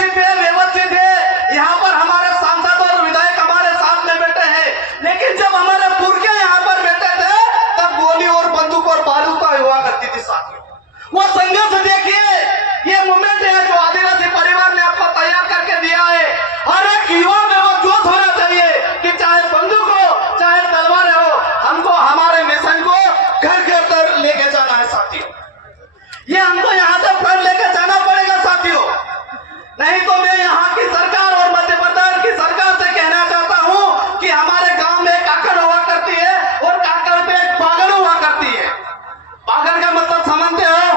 सुरक्षित है, व्यवस्थित है। यहाँ पर हमारे सांसद और विधायक हमारे साथ में बैठे हैं, लेकिन जब हमारे पुरखे यहाँ पर बैठे थे तब गोली और बंदूक और बारूद का हुआ करती थी साथियों। वो संघर्ष देखिए, ये मूवमेंट है जो आदिवासी परिवार ने आपको तैयार करके दिया है। हर एक युवा में वो जोश होना चाहिए कि चाहे बंदूक हो चाहे तलवारें हो, हमको हमारे मिशन को घर घर तक लेके जाना है साथियों। ये हमको यहाँ से प्रण लेके जाना पड़ेगा साथियों, नहीं तो मैं यहाँ की सरकार और मध्य प्रदेश की सरकार से कहना चाहता हूँ कि हमारे गांव में एक आकड़ हुआ करती है और काकड़ पे एक पागल हुआ करती है। पागल का मतलब समझते हो?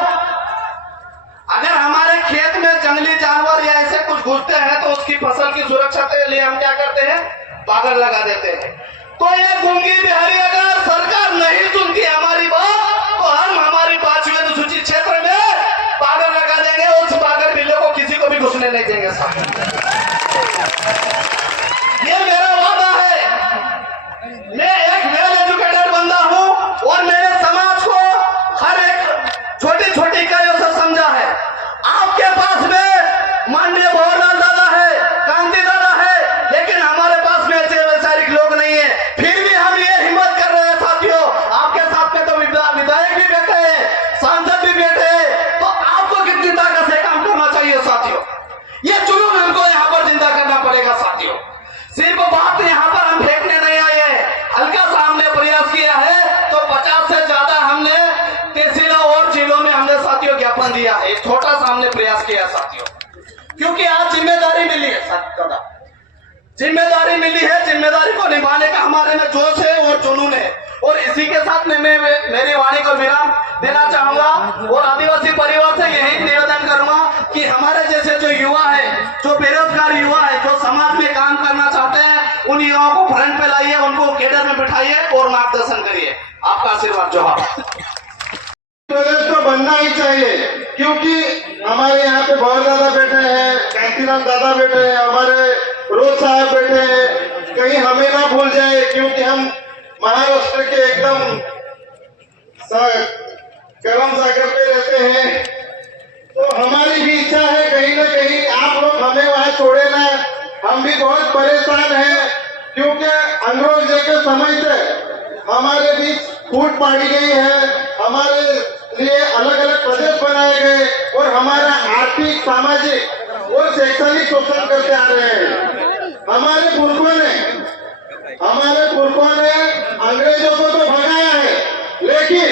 अगर हमारे खेत में जंगली जानवर या ऐसे कुछ घुसते हैं तो उसकी फसल की सुरक्षा के लिए हम क्या करते हैं? पागल लगा देते हैं। तो ये गूंगी बिहारी अगर सरकार नहीं सुनती हमारी बात तो हम हमारी 5वीं अनुसूचित क्षेत्र में पागल लगा देंगे, उस पागल बिल्ले को किसी को भी घुसने नहीं देंगे साहब। ये मेरा वादा है। मैं एक वेल एजुकेटेड बंदा हूं और मेरे समाज को हर एक छोटी छोटी इकाइयों से समझा है। आपके पास में माननीय भंवरलाल दादा है, कांति दादा है, लेकिन हमारे पास में ऐसे वैचारिक लोग नहीं है। फिर भी हम ये हिम्मत कर रहे हैं साथियों। आपके साथ में तो विधायक भी बैठे हैं, सांसद भी बैठे हैं, तो आपको कितनी ताकत से काम करना चाहिए साथियों। ये जुनून हमको यहाँ पर जिंदा करना पड़ेगा साथियों। सिर्फ बात यहाँ पर हम फेंकने नहीं आए हैं, हल्का सा हमने प्रयास किया है तो 50 से ज्यादा हमने तहसीलों और जिलों में हमने साथियों ज्ञापन दिया है। एक छोटा सा हमने प्रयास किया साथियों, क्योंकि आज जिम्मेदारी मिली है साथियों, जिम्मेदारी मिली है। जिम्मेदारी को निभाने का हमारे में जोश है और जुनून है। और इसी के साथ में मैं मेरी वाणी को विराम देना चाहूंगा और आदिवासी परिवार से यही निवेदन करूंगा कि हमारे जैसे जो युवा है, जो बेरोजगार युवा है, जो समाज में काम करना चाहते हैं, उन युवाओं को फ्रंट पे लाइए, उनको केडर में बिठाइए और मार्गदर्शन करिए। आपका आशीर्वाद जोहार। प्रदेश तो बनना ही चाहिए, क्योंकि हमारे यहाँ पे बहुत दादा बैठे हैं, कांतिलाल दादा बैठे हैं, हमारे रोज साहब बैठे हैं। कहीं हमें ना भूल जाए, क्योंकि हम महाराष्ट्र के एकदम करम सागर पे रहते हैं। तो हमारी भी इच्छा है कहीं ना कहीं आप लोग हमें वहाँ छोड़े ना। हम भी बहुत परेशान हैं, क्योंकि अंग्रेजों के समय से हमारे बीच फूट पाड़ी गई है, हमारे लिए अलग अलग प्रदेश बनाए गए और हमारा आर्थिक, सामाजिक और शैक्षणिक शोषण करते आ रहे हैं। हमारे पुरखों ने अंग्रेजों को तो भगाया है, लेकिन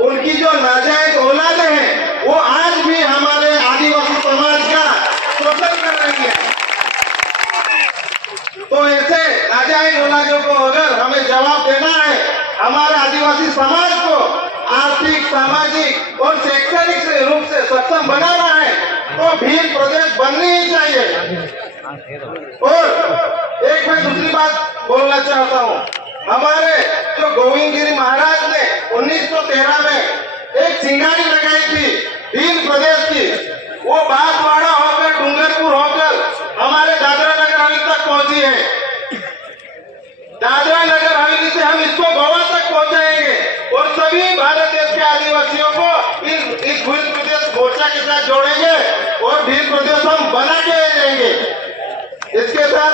उनकी जो नाजायज औलाद है वो आज भी हमारे आदिवासी समाज का शोषण कर रही है। तो ऐसे नाजायज औलादों को अगर हमें जवाब देना है, हमारे आदिवासी समाज को आर्थिक, सामाजिक और शैक्षणिक रूप से सक्षम बनाना है, तो भील प्रदेश बननी ही चाहिए। और एक मैं दूसरी बात बोलना चाहता हूँ, हमारे जो गोविंदगिरी महाराज ने 1913 में एक चिंगारी लगाई थी भील प्रदेश की, वो बांसवाड़ा होकर डूंगरपुर होकर हमारे दादरा नगर हवेली तक पहुंची है। दादरा नगर हवेली से हम इसको गोवा तक पहुंचाएंगे और सभी भारत देश के आदिवासियों को इस भील प्रदेश मोर्चा के साथ जोड़ेंगे और भील प्रदेश हम बना के रहेंगे। इसके साथ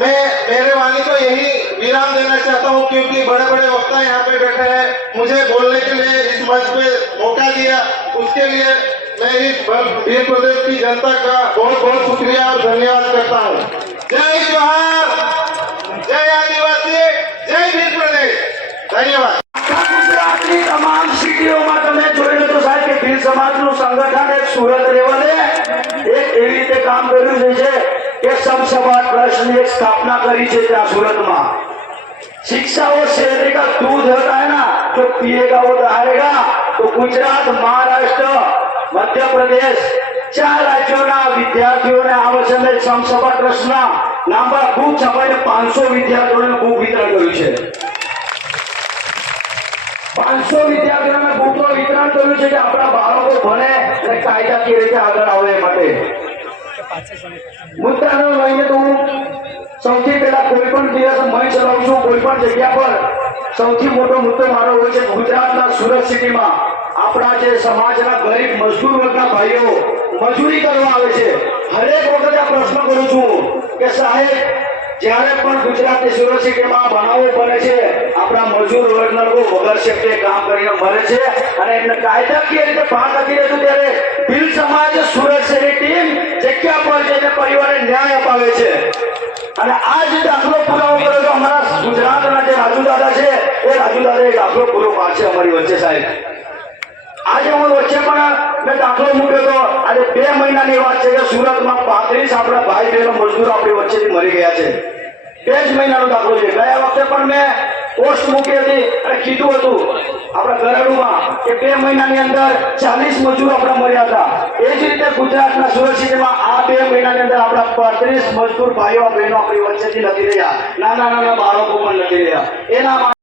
मैं मेरे वाणी को यही विराम देना चाहता हूं, क्योंकि बड़े बड़े वक्ता यहाँ पे बैठे हैं, मुझे बोलने के लिए इस मंच पे मौका दिया, उसके लिए मैं इस भील प्रदेश की जनता का बहुत बहुत शुक्रिया और धन्यवाद करता हूँ। जय जोहार, जय आदिवासी, जय भील प्रदेश। धन्यवाद। ગુજરાતની તમામ સિટીઓમાં તમે જોઈ લો તો સાહેબ કે ભીલ સમાજનું સંગઠન એક સુરત લેવલે એક એવી રીતે કામ કર્યું છે કે સમસભા ટ્રસ્ટની એક સ્થાપના કરી છે ત્યાં સુરતમાં। शिक्षा और शहर का दूध होता है ना, जो पिएगा वो दहाड़ेगा। तो गुजरात, महाराष्ट्र, मध्य प्रदेश 4 राज्योના વિદ્યાર્થીઓને આ વર્ષે સમસભા ટ્રસ્ટના નામમાં બુક છપાઈને 500 વિદ્યાર્થીઓને બુક વિતરણ કર્યું છે। 500 વિદ્યાર્થીઓને બુકનું વિતરણ કર્યું છે કે આપણા બાળકો ભણે અને કાયદાકીય રીતે આગળ આવે એ માટે। મુદ્દાનો લઈને તો હું સૌથી પહેલા કોઈ પણ દિવસ મંચ ચલાવું છું, કોઈ પણ જગ્યા પર સૌથી મોટો મુદ્દો મારો હોય છે ગુજરાતના સુરત સિટીમાં આપણા જે સમાજના ગરીબ મજદૂર વર્ગના ભાઈઓ મજૂરી કરવા આવે છે. હરેક વખતે આ પ્રશ્ન કરું છું કે સાહેબ જ્યારે પણ ગુજરાતની સુરત સિટીમાં બનાવો બને છે આપણા મજૂર વર્ગના લોકો વગર શિફ્ટે કામ કરીને મરે છે અને એમને કાયદાકીય રીતે ભાગ નથી રહેતું ત્યારે ભીલ સમાજ સુરત શહેરી ટીમ જગ્યા પર જઈને પરિવારને ન્યાય અપાવે છે. અને આ જે દાખલો પુરાવો કર્યો તો અમારા ગુજરાતના જે રાજુ દાદા છે એ રાજુ દાદા એ દાખલો પૂરો પાડશે અમારી વચ્ચે સાહેબ. આજે હું વચ્ચે પણ મેં દાખલો મૂક્યો હતો. આજે 2 મહિનાની વાત છે કે સુરતમાં 35 આપણા ભાઈ બહેનો મજદૂર આપણી વચ્ચેથી મરી ગયા છે. 2 જ મહિનાનો દાખલો છે. ગયા વખતે પણ મેં પોસ્ટ મૂકી હતી અને કીધું હતું આપણા ગરડુમાં કે 2 મહિનાની અંદર 40 મજૂર આપણા મર્યા હતા. એ જ રીતે ગુજરાતના સુરત સિટીમાં આ 2 મહિનાની અંદર આપણા 35 મજદૂર ભાઈઓ બહેનો આપણી વચ્ચેથી નથી રહ્યા. નાના નાના બાળકો પણ નથી રહ્યા. એના માટે